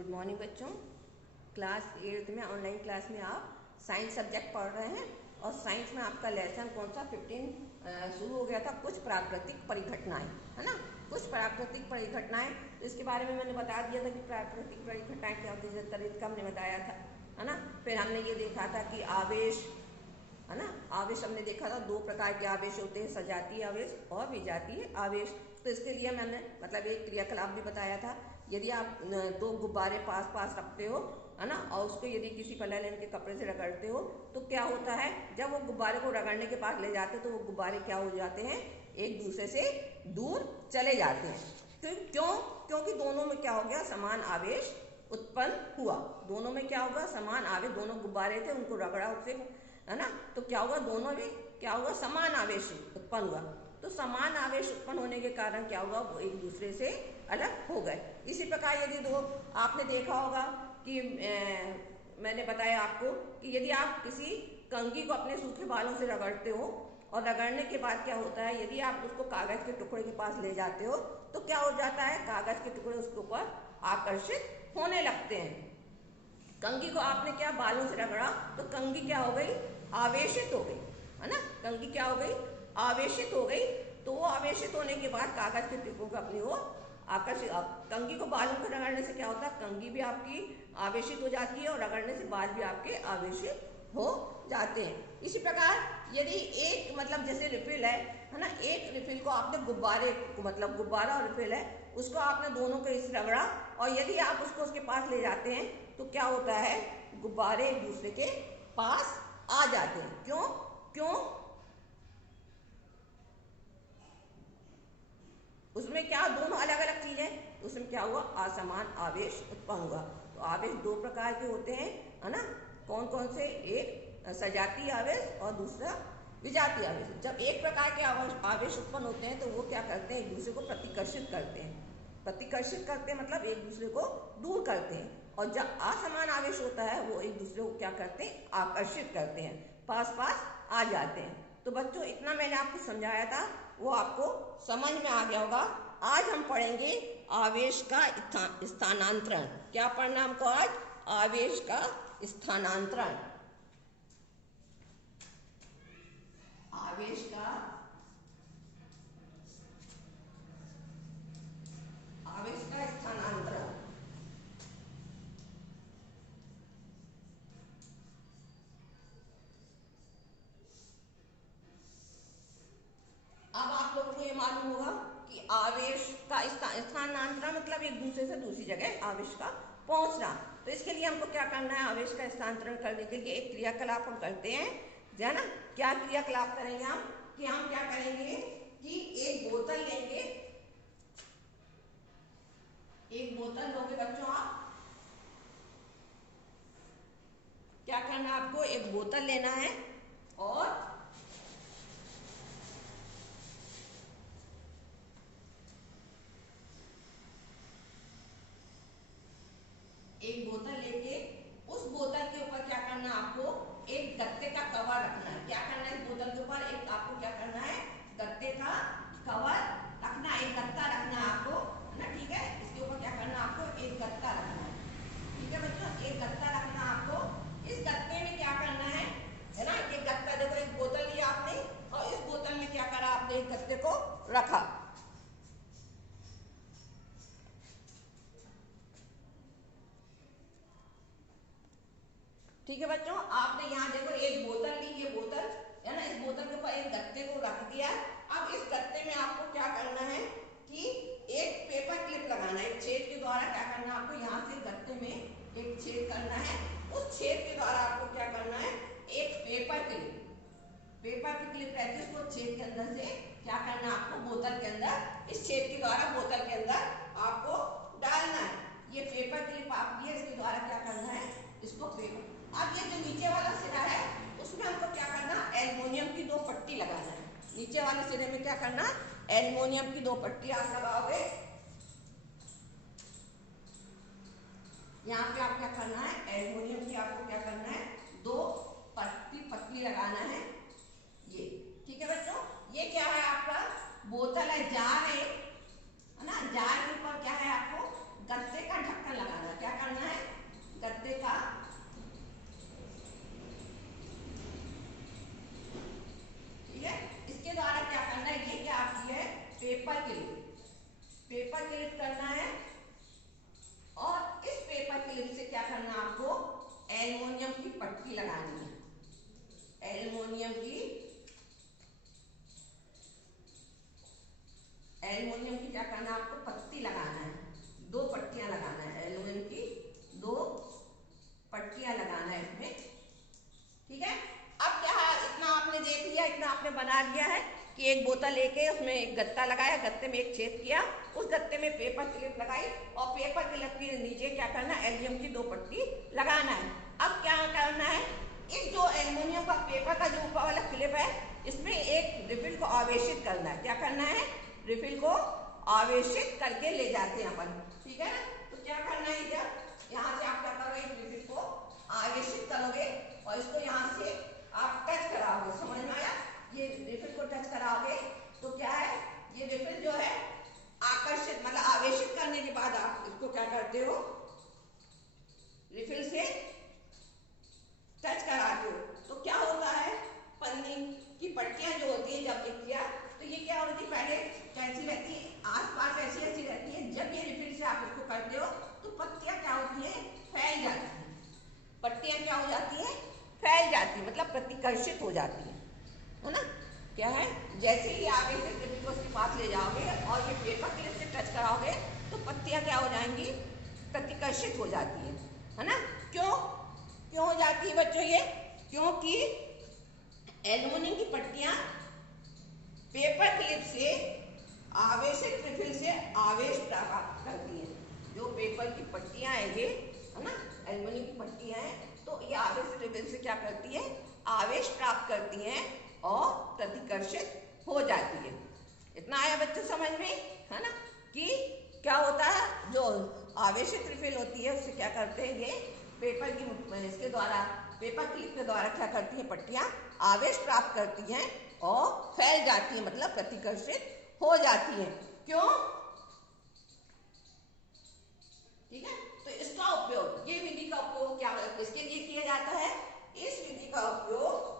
Good morning बच्चों। Class 8 में online class में आप साइंस सब्जेक्ट पढ़ रहे हैं और साइंस में आपका लेसन कौन सा 15 शुरू हो गया था, कुछ प्राकृतिक परिघटनाएं, है ना। कुछ प्राकृतिक परिघटनाएं, तो इसके बारे में मैंने बता दिया था कि प्राकृतिक परिघटनाएं क्या होती है, तरीका हमने बताया था, है ना। फिर हमने ये देखा था कि आवेश, है ना, आवेश हमने देखा था, दो प्रकार के आवेश होते हैं, सजातीय आवेश और विजातीय आवेश। तो इसके लिए मैंने मतलब एक क्रियाकलाप भी बताया था। यदि आप दो गुब्बारे पास पास रखते हो, है ना, और उसको यदि किसी फलालेन के कपड़े से रगड़ते हो तो क्या होता है, जब वो गुब्बारे को रगड़ने के पास ले जाते हो तो वो गुब्बारे क्या हो जाते हैं, एक दूसरे से दूर चले जाते हैं। क्यों? क्योंकि दोनों में क्या हो गया, समान आवेश उत्पन्न हुआ। दोनों में क्या होगा, समान आवेश, दोनों गुब्बारे थे उनको रगड़ा उससे, है ना, तो क्या होगा, दोनों में क्या होगा, समान आवेश उत्पन्न हुआ। तो समान आवेश उत्पन्न होने के कारण क्या होगा, वो एक दूसरे से अलग हो गए। इसी प्रकार यदि दो, आपने देखा होगा कि मैंने बताया आपको कि यदि आप किसी कंघी को अपने सूखे बालों से रगड़ते हो और रगड़ने के बाद क्या होता है, यदि आप उसको कागज के टुकड़े के पास ले जाते हो तो क्या हो जाता है, कागज के टुकड़े उसके ऊपर आकर्षित होने लगते हैं। कंघी को आपने क्या बालों से रगड़ा तो कंघी क्या हो गई, आवेशित हो गई, है ना। कंघी क्या हो गई, आवेशित हो गई। तो वो आवेशित होने के बाद कागज के टुकड़ों को अपनी ओर आकर्षित, कंघी को बालों को रगड़ने से क्या होता है, कंघी भी आपकी आवेशित हो जाती है और रगड़ने से बाल भी आपके आवेशित हो जाते हैं। इसी प्रकार यदि एक मतलब जैसे रिफिल है ना, एक रिफिल को आपने गुब्बारे को, मतलब गुब्बारा और रिफिल है, उसको आपने दोनों को इस रगड़ा और यदि आप उसको उसके पास ले जाते हैं तो क्या होता है, गुब्बारे एक दूसरे के पास आ जाते हैं। क्यों? क्यों? उसमें क्या, दोनों अलग अलग चीज है, तो उसमें क्या हुआ, असमान आवेश उत्पन्न हुआ। तो आवेश दो प्रकार के होते हैं, है ना। कौन कौन से, एक सजातीय आवेश और दूसरा विजातीय आवेश। जब एक प्रकार के आवेश उत्पन्न होते हैं तो वो क्या करते हैं, एक दूसरे को प्रतिकर्षित करते हैं। प्रतिकर्षित करते हैं मतलब एक दूसरे को दूर करते हैं। और जब असमान आवेश होता है वो एक दूसरे को क्या करते हैं, आकर्षित करते हैं, पास पास आ जाते हैं। तो बच्चों इतना मैंने आपको समझाया था, वो आपको समझ में आ गया होगा। आज हम पढ़ेंगे आवेश का स्थानांतरण। क्या पढ़ना हमको आज, आवेश का स्थानांतरण। आवेश का स्थानांतरण। अब आप लोगों को ये मालूम होगा कि आवेश का स्थानांतरण मतलब एक दूसरे से दूसरी जगह आवेश का पहुंचना। तो इसके लिए हमको क्या करना है, आवेश का स्थानांतरण करने के लिए एक क्रियाकलाप हम करते हैं, है ना। क्या क्रियाकलाप करेंगे हम, कि हम क्या करेंगे कि एक बोतल लेंगे, एक बोतल लोगे बच्चों आप, क्या करना है आपको, एक बोतल लेना है और एक बोतल लेके उस बोतल के ऊपर क्या करना है आपको, एक गत्ते का कवर रखना है। क्या करना है, इस बोतल के ऊपर एक आपको क्या करना है, गत्ते का कवर रखना है, एक गत्ता रखना है आपको, है ना, ठीक है। इसके ऊपर क्या करना है आपको, एक गत्ता रखना है, ठीक है बच्चों, एक गत्ता रखना है आपको। इस गत्ते में क्या करना है ना, ये गत्ता देखो, एक बोतल लिया आपने और इस बोतल में क्या करा आपने, एक गत्ते को रखा। ठीक है बच्चों, आपने यहाँ देखो एक बोतल ली, ये बोतल है ना, इस बोतल के ऊपर एक गत्ते को रख दिया। अब इस गत्ते में आपको क्या करना है कि एक पेपर क्लिप लगाना है, एक छेद के द्वारा क्या करना है आपको, यहाँ से गत्ते में एक छेद करना है। उस छेद के द्वारा आपको क्या करना है, एक पेपर क्लिप, पेपर की क्लिप रहती है, उसको छेद के अंदर से क्या करना है आपको, बोतल के अंदर, इस छेद के द्वारा बोतल के अंदर आपको डालना है। ये पेपर क्लिप आप लिए, इसके द्वारा क्या करना है, इसको पेपर। अब ये जो नीचे वाला सिरा है उसमें हमको क्या करना, एल्युमिनियम की दो पट्टी लगाना है। नीचे वाले सिरे में क्या करना, एल्युमिनियम की दो पट्टी आप लगाओगे। यहाँ पे आप क्या करना है, एल्युमिनियम की आपको क्या करना है, दो पट्टी लगाना है, ये, ठीक है बच्चों। ये क्या है आपका, बोतल है, जार है ना, जार के ऊपर क्या है आपको, गत्ते का ढक्कन लगाना है। क्या करना बना दिया है कि एक बोतल लेके उसमें एक गत्ता लगाया, गत्ते में एक छेद किया, उस गत्ते में पेपर क्लिप लगाई और पेपर क्लिप के नीचे क्या करना है, एल्यूमिनियम की 2 पट्टी लगाना है। अब क्या करना है, इस जो एल्यूमिनियम का पेपर का जो ऊपर वाला क्लिप है इसमें एक रिफिल को आवेशित करना है। क्या करना है, रिफिल को आवेशित करके ले जाते हैं अपन, ठीक है ना। तो क्या करना है, इधर यहाँ से आप क्या करोगे, इस रिफिल को आवेशित करोगे और इसको यहाँ से आप टच कराओगे, समझ में आया। ये रिफिल को टच कराओगे तो क्या है, ये रिफिल जो है आकर्षित मतलब आवेशित करने के बाद आप इसको क्या करते हो, रिफिल से टच कराते हो तो क्या होता है, पन्नी की पट्टियां जो होती है जब किया तो ये क्या होती है, पहले कैसी रहती है, आसपास ऐसी ऐसी रहती है। जब ये रिफिल से आप इसको करते हो तो पत्तियां क्या होती है, फैल जाती है। पट्टियां क्या हो जाती है, फैल जाती है, मतलब प्रतिकर्षित हो जाती है ना। क्या है, जैसे ही आप इस रिफिल को उसके पास ले जाओगे और ये पेपर क्लिप से टच कराओगे तो पत्तियां क्या हो जाएंगी, प्रतिकर्षित हो जाती है ना। क्यों क्यों हो जाती है बच्चों ये, क्योंकि एल्युमिनियम की पट्टियां पेपर क्लिप से आवेशित रिफिल से आवेश प्राप्त करती हैं। जो पेपर की पट्टियां हैं ये, है ना, एल्युमिनियम की पट्टियां हैं, तो ये आवेशित रिफिल से क्या करती है, आवेश प्राप्त करती हैं और प्रतिकर्षित हो जाती है। इतना आया बच्चों समझ में, है ना, कि क्या होता है, जो आवेशित रिफिल होती है उससे क्या करते हैं, ये पेपर की इसके द्वारा पेपर क्लिप के द्वारा क्या करती हैं, पट्टियां आवेश प्राप्त करती हैं और फैल जाती है, मतलब प्रतिकर्षित हो जाती है। क्यों, ठीक है। तो इसका उपयोग, ये विधि का उपयोग क्या किसके लिए किया जाता है, इस विधि का उपयोग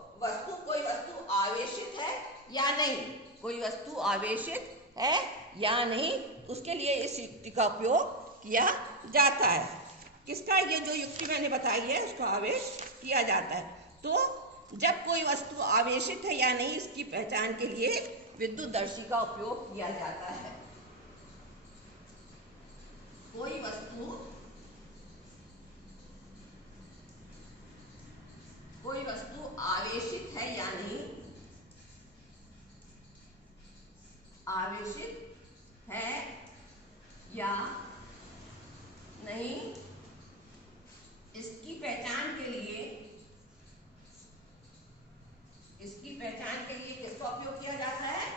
कोई वस्तु आवेशित है या नहीं, कोई वस्तु आवेशित है या नहीं, उसके लिए इस युक्ति का उपयोग किया जाता है। किसका, ये जो युक्ति मैंने बताई है उसका आवेश किया जाता है। तो जब कोई वस्तु आवेशित है या नहीं इसकी पहचान के लिए विद्युतदर्शी का उपयोग किया जाता है। कोई वस्तु आवेशित है या नहीं, आवेशित है या नहीं इसकी पहचान के लिए किसका उपयोग किया जाता है,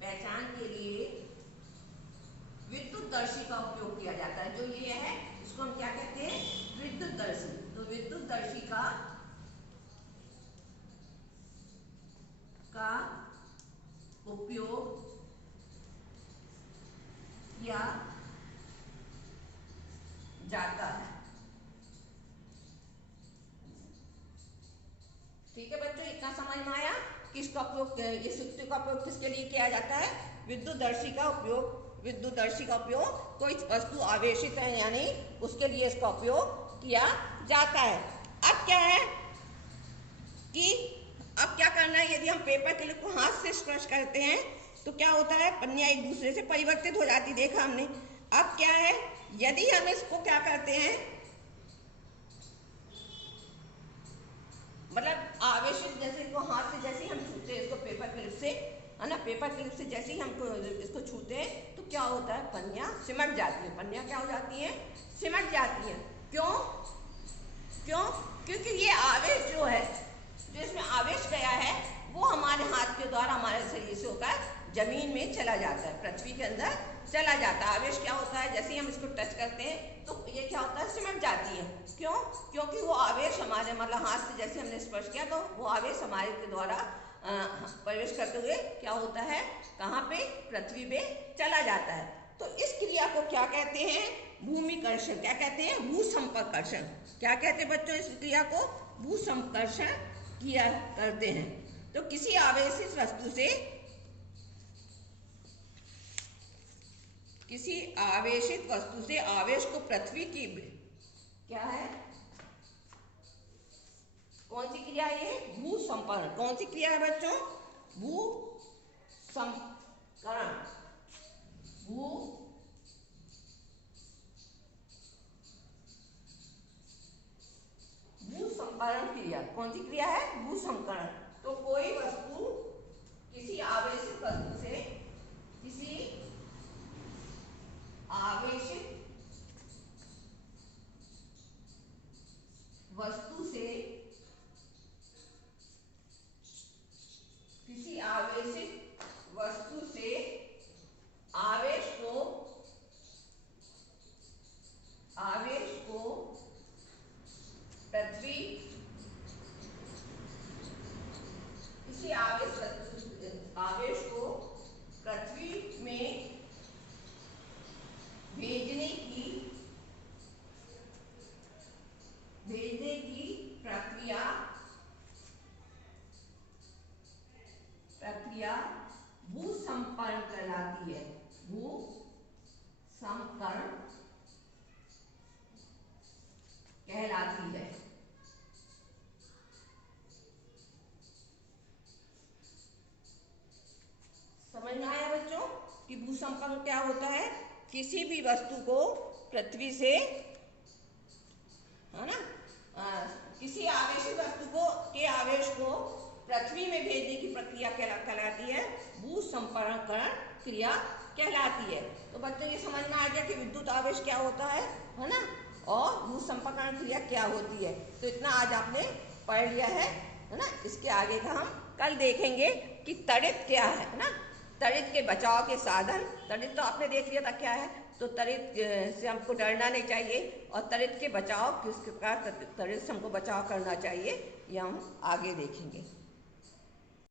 पहचान के लिए विद्युतदर्शी का उपयोग किया जाता है। जो ये है इसको हम क्या कहते हैं, विद्युतदर्शी। तो विद्युतदर्शी का उपयोग किया जाता है। ठीक है बच्चों, इतना समझ में आया कि इसका उपयोग, इस युक्ति का उपयोग किसके लिए किया जाता है, विद्युतदर्शी का उपयोग। विद्युतदर्शी का उपयोग कोई वस्तु आवेशित है या नहीं उसके लिए इसका उपयोग किया जाता है। अब क्या है कि अब क्या करना है, यदि हम पेपर क्लिप को हाथ से स्पर्श करते हैं तो क्या होता है, पन्नियां एक दूसरे से परिवर्तित हो जाती, देखा हमने। अब क्या है, यदि हम इसको क्या करते हैं, मतलब आवेशित, जैसे इसको हाथ से जैसे ही हम छूते हैं इसको पेपर क्लिप से, है ना, पेपर क्लिप से जैसे ही हमको इसको छूते हैं तो क्या होता है, पन्नियां सिमट जाती हैं। पन्नियां क्या हो जाती हैं, सिमट जाती हैं। क्यों क्यों क्योंकि ये आवेश जो है, जो इसमें आवेश गया है वो हमारे हाथ के द्वारा हमारे शरीर से होकर जमीन में चला जाता है, पृथ्वी के अंदर चला जाता है। आवेश क्या होता है, जैसे ही हम इसको टच करते हैं तो ये क्या होता है, सिमट जाती है। क्यों, क्योंकि वो आवेश हमारे मतलब हाथ से जैसे हमने स्पर्श किया तो वो आवेश हमारे के द्वारा प्रवेश करते हुए क्या होता है, कहाँ पे, पृथ्वी पे चला जाता है। तो इस क्रिया को क्या कहते हैं, भूमिकर्षण। क्या कहते हैं, भूसंपर्कर्षण। क्या कहते हैं बच्चों, इस क्रिया को भूसंपर्कर्षण किया करते हैं। तो किसी आवेशित वस्तु से, किसी आवेशित वस्तु से आवेश को पृथ्वी की, क्या है, कौन सी क्रिया है ये, भूसंपर्करण। कौन सी क्रिया है बच्चों, भूसंकरण, भूसंपर्करण क्रिया। कौन सी क्रिया है? भूसंकरण। तो कोई वस्तु किसी आवेशित वस्तु से, किसी आवेशित वस्तु से, किसी आवेशित वस्तु से आवेश को पृथ्वी, किसी आवेश को पृथ्वी में भेजने की प्रक्रिया भूसंकरण कहलाती है। भूसंकरण कहलाती है। समझ में आया बच्चों कि भूसंकरण क्या होता है? किसी भी वस्तु को पृथ्वी से, है ना, किसी आवेशित वस्तु को के आवेश को पृथ्वी में भेजने की प्रक्रिया कहलाती है, भूसंकरण क्रिया कहलाती है। तो बच्चों ये समझ में आ गया कि विद्युत आवेश क्या होता है ना, और भूसंकरण क्रिया क्या होती है। तो इतना आज आपने पढ़ लिया है ना। इसके आगे का हम कल देखेंगे कि त्वरित क्या है ना, त्वरित के बचाव के साधन। त्वरित तो आपने देख लिया था क्या है, तो त्वरित से हमको डरना नहीं चाहिए, और त्वरित के बचाव किस प्रकार त्वरित से हमको बचाव करना चाहिए, ये हम आगे देखेंगे।